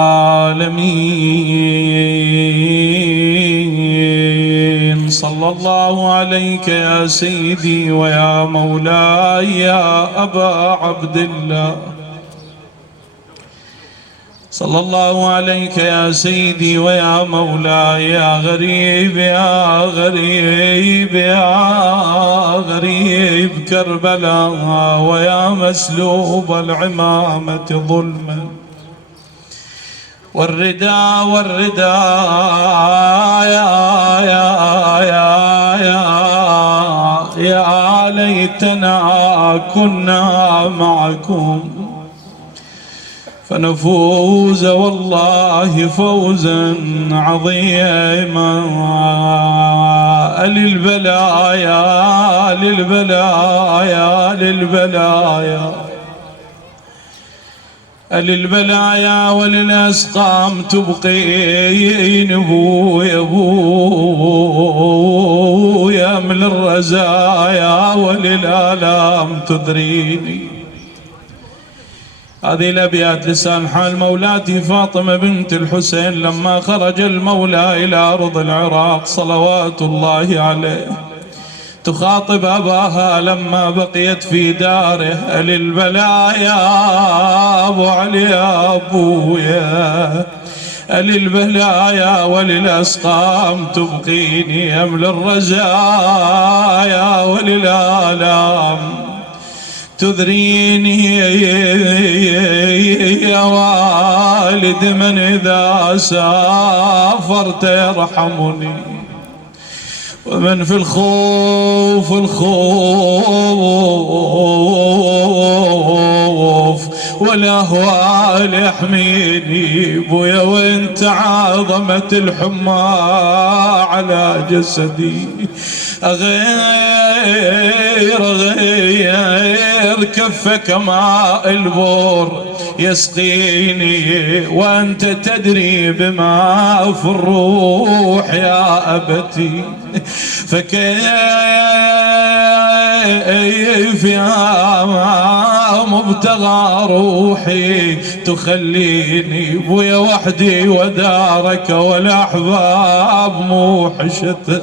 العالمين. صلى الله عليك يا سيدي ويا مولاي يا أبا عبد الله. صلى الله عليك يا سيدي ويا مولاي يا غريب يا غريب يا غريب كربلاء ويا مسلوب العمامة ظلما والرداء يا ليتنا كنا معكم فنفوز والله فوزا عظيما. للبلايا للبلايا للبلايا للبلايا وللأسقام تبقين بويا من الرزايا وللآلام تذريني. هذه الأبيات لسان حال مولاتي فاطمة بنت الحسين لما خرج المولى إلى أرض العراق صلوات الله عليه، تخاطب أباها لما بقيت في داره. للبلايا أبو علي يا أبويا للبلايا وللأسقام تبقيني أم للرزايا وللآلام تذريني. يا والد من إذا سافرت يرحمني ومن في الخوف والأهوال يحميني. بويا وانت عظمت الحمى على جسدي غير كفك ماء البور يسقيني وأنت تدري بما في الروح يا أبتي. فكيف يا مبتغى روحي تخليني بويا وحدي ودارك والأحباب موحشة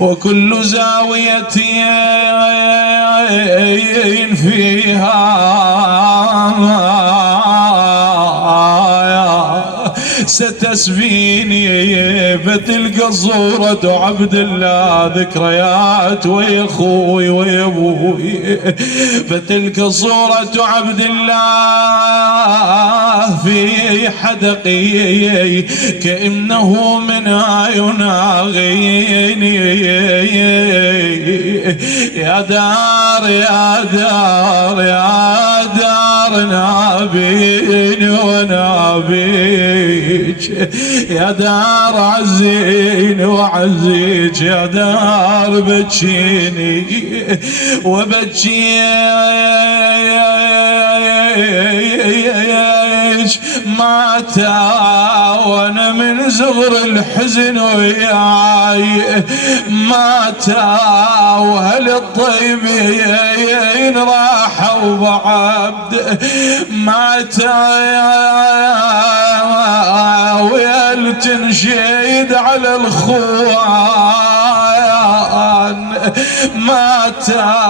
وكل زاوية فيها ستسبيني. فتلقى صورة عبد الله ذكريات ويا اخوي ويا ابوي. فتلقى صورة عبد الله في حدقي كأنه منها يناغيني. يا دار يا دار يا دار نابيني ونابيك يا دار عزيني وعزيك يا دار بتشيني وبتشيك ما وانا من زغر الحزن وياي ما وهل الطيبين راحوا بعبد ما ويا تنشيد على الخوان ما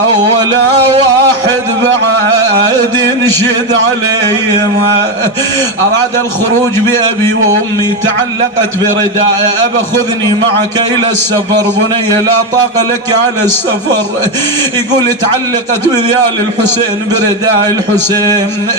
ولا واحد بعد ينشد عليهم. أراد الخروج بأبي وأمي تعلقت بردائي. أبا خذني معك إلى السفر بني لا طاقة لك على السفر. يقول تعلقت بذيال الحسين برداء الحسين.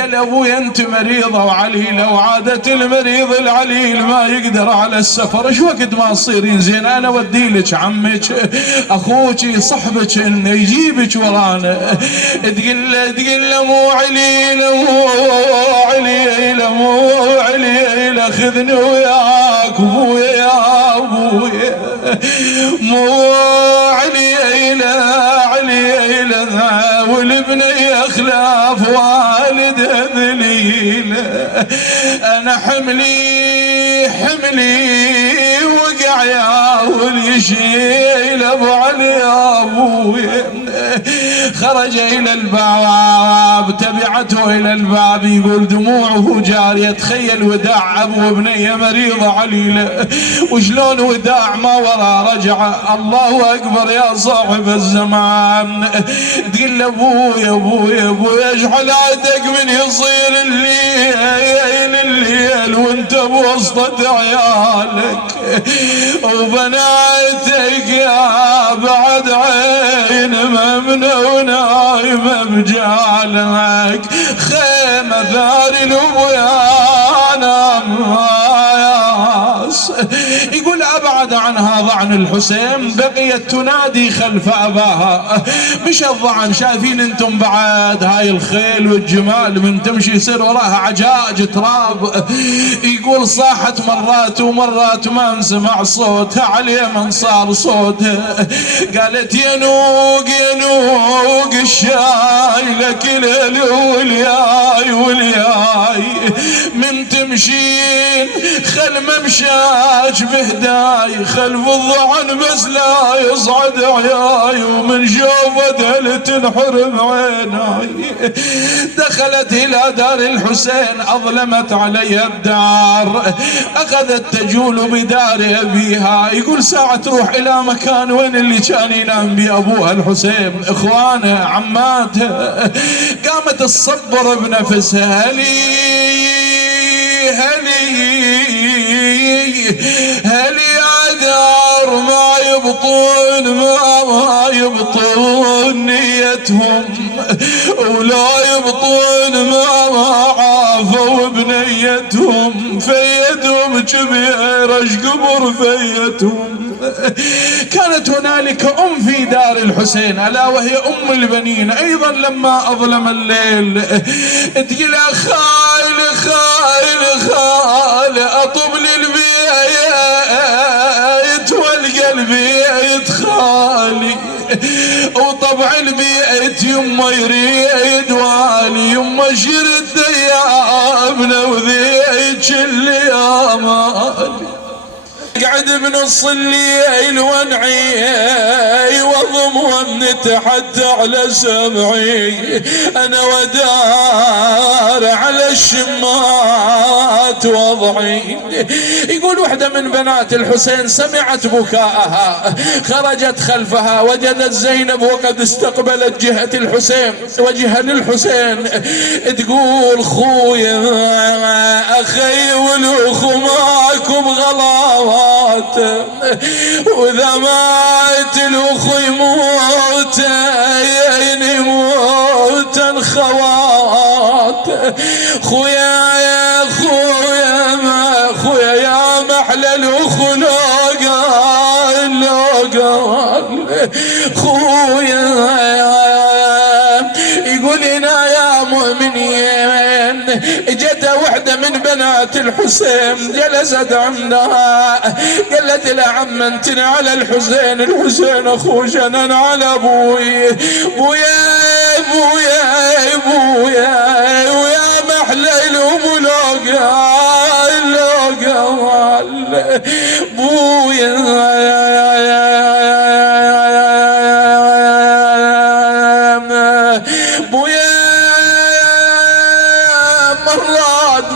قال أبوي أنت مريضة وعليلة وعادة المريض العليل ما يقدر على السفر. ايش وقت ما تصيرين زين أنا وديلك عمك أخوك صحبك إنه يجيبك ورانا. تقول له مو عليلة مو عليلة مو عليلة خذني وياك ابويا يا ابويا مو عليلة عليلة والبني اخلاف والده ذليلة. انا حملي وقع يا يشيل ابو علي ابويا. خرج الى الباب، تبعته الى الباب، يقول دموعه جارية. تخيل وداع ابو وبنيه مريضة عليلة، وشلون وداع ما ورا رجعة. الله اكبر يا صاحب الزمان. تقول له ابويا ابويا ابويا ايش حالاتك من يصير الليل وانت بوسطة عيالك وبناتك يا بعد عين ممنة ونايمة بجالك، خيمة ثاري الابويا ناس. يقول ابعد عنها ضعن الحسين، بقيت تنادي خلف اباها. مش الضعن، شايفين انتم بعد هاي الخيل والجمال من تمشي يصير وراها عجاج تراب. يقول صاحت مرات ومرات ما نسمع صوتها، عليه من صار صوتها. قالت ينوق ينوق الشاي لك ليل والياي والياي، من تمشين خل ممشاش بهداي، خلف الضعن بس لا يصعد عياي، ومن شوفته تنحرم عيناي. دخلت الى دار الحسين، اظلمت عليها الدار، اخذت تجول بدار ابيها. يقول ساعة تروح الى مكان وين اللي كان ينام بابوها الحسين، اخوانه عماته. قامت تصبر بنفسها، هلي عذار ما يبطون نيتهم، ولا يبطون ما عافوا بنيتهم، فيتهم كبير اش قبر فيتهم. كانت هنالك ام في دار الحسين، الا وهي ام البنين. ايضا لما اظلم الليل تقول خايل اطب لي البيت والقلب يتخالي، وطبع البيت يما يريد والي، يما شرد ايامنا وذيك اللي امالي. قعد بنص الليل وانعي واضم وامنت حتى على سمعي، انا ودار على الشمات وضعي. يقول وحده من بنات الحسين سمعت بكاءها، خرجت خلفها، وجدت زينب وقد استقبلت جهة الحسين وجهة للحسين. تقول خويا اخي والاخ ماكم غلاوة، واذا مات الاخ يموت يموت الخوات. خويا يا خويا ما خويا يا محلى الاخ لو قال خويا. يقول هنا يا مؤمنين اجت وحده من بنات الحسين جلست عندها، قالت له عم انتن على الحسين، الحسين اخو جنن على ابوي، بويا بويا بويا ويا محلى الام لو قال بويا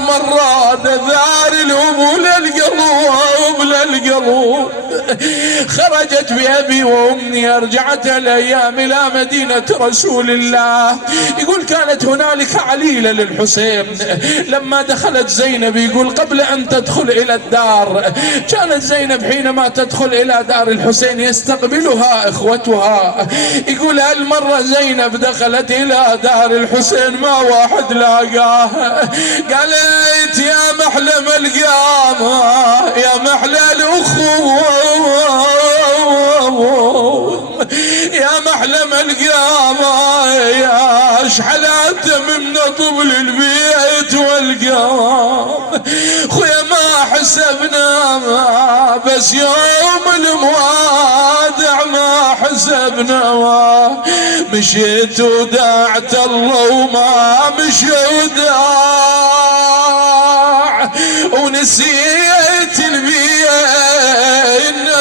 مرات ذار الأم للقلوب. خرجت بأبي وأمي، رجعت الأيام إلى مدينة رسول الله. يقول كانت هنالك عليلة للحسين. لما دخلت زينب، يقول قبل أن تدخل إلى الدار، كانت زينب حينما تدخل إلى دار الحسين يستقبلها إخوتها. يقول هالمرة زينب دخلت إلى دار الحسين ما واحد لاقاها، قالت يا محلم القيامة يا محلى الأخوة يا محلم القيامة يا شحلات من طبل البيت والقام. خويا ما حسبنا بس يوم الموادع ما حسبنا، مشيت وداعت الله وما مشي وداع، ونسيت البيت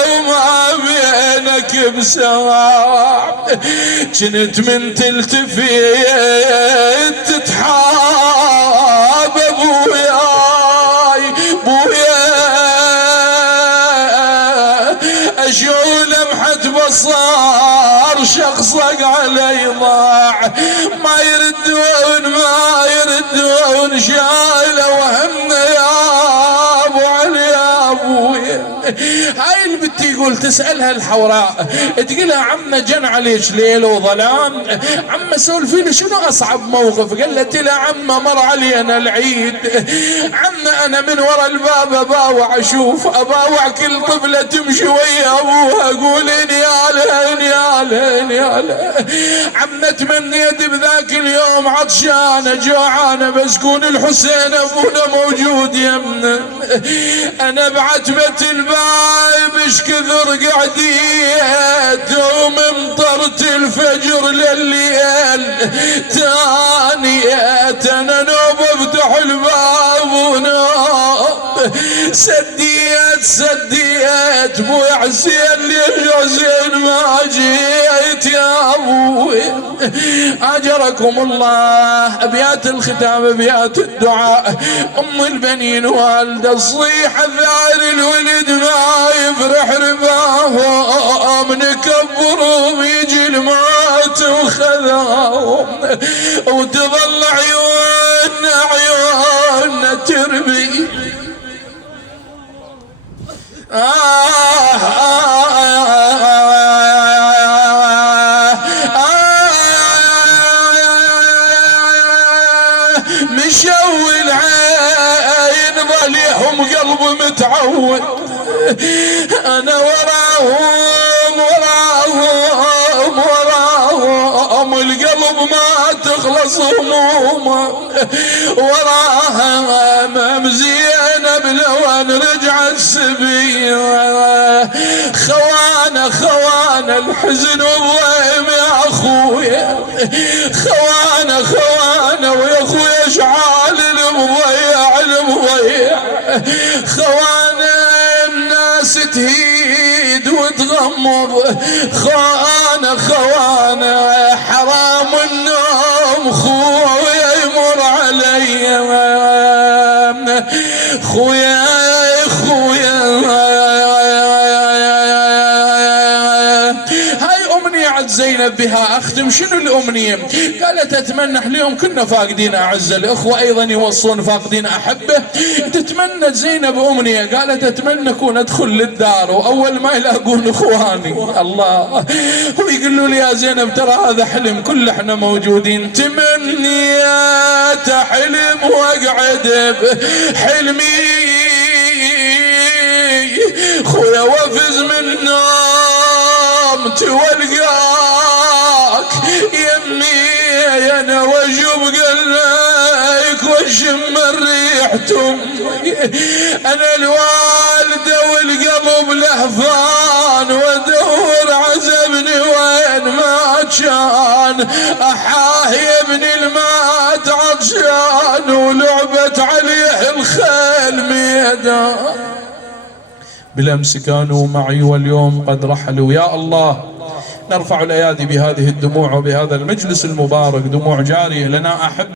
وما راكب ساع كنت من تلتفت تتحاب ابوياي اشوف لمحة بصار شخصك علي ضاع ما يردون شايله وهمنا يا ابو علي يا ابويا. هاي البت يقول تسألها الحوراء تقولها عمنا جن عليك ليل وظلام عم سولفيني شنو اصعب موقف؟ قالت لها عم مر علينا العيد عمنا انا من ورا الباب اباوع اشوف اباوع كل طفلة تمشي ويا ابوها اقول اني عمنا تمنيت بذاك اليوم عطشانة جوعانة بس كون الحسين ابونا موجود يمنا. انا بعتبة الباب ايش كثر قعديت وممطرت الفجر لليل تانيت انا نوب افتح الباب ونوب سديت بو حسين ليش حسين ما جيت يا ابوي. اجركم الله. ابيات الختام ابيات الدعاء. ام البنين والده الصيحه ثار الولد ما يفرح رباهم نكبرهم يجي الموت وخذاهم وتظل عيوننا تربي مشوا العين ظليهم قلب متعود انا وراهم القلب ما تخلص همومه وراها مزينب لو ان رجع السبيل خوانه الحزن والضيم يا اخويا خوانه ويا اخويا اشعال المضيع خوانه الناس تهيد وتغمض خوانه حرام النوم خويا يمر علي خويا زينب بها اختم. شنو الامنيه؟ قالت اتمنى اليوم كنا فاقدين اعز الاخوه ايضا يوصون فاقدين احبه. تتمنى زينب امنيه قالت اتمنى اكون ادخل للدار واول ما يلاقون اخواني الله ويقولوا لي يا زينب ترى هذا حلم كل احنا موجودين. تمنيت حلم واقعد بحلمي خويا وافز من نوم والقاك يمي انا واشوف قلبك واشم ريحتم انا الوالده والقلب لهفان وادور عزبني وين ما كان احاه يا ابني المات عطشان ولعبت عليه الخيل ميدان بالامس كانوا معي واليوم قد رحلوا. يا الله نرفع الايادي بهذه الدموع وبهذا المجلس المبارك دموع جاريه لنا احب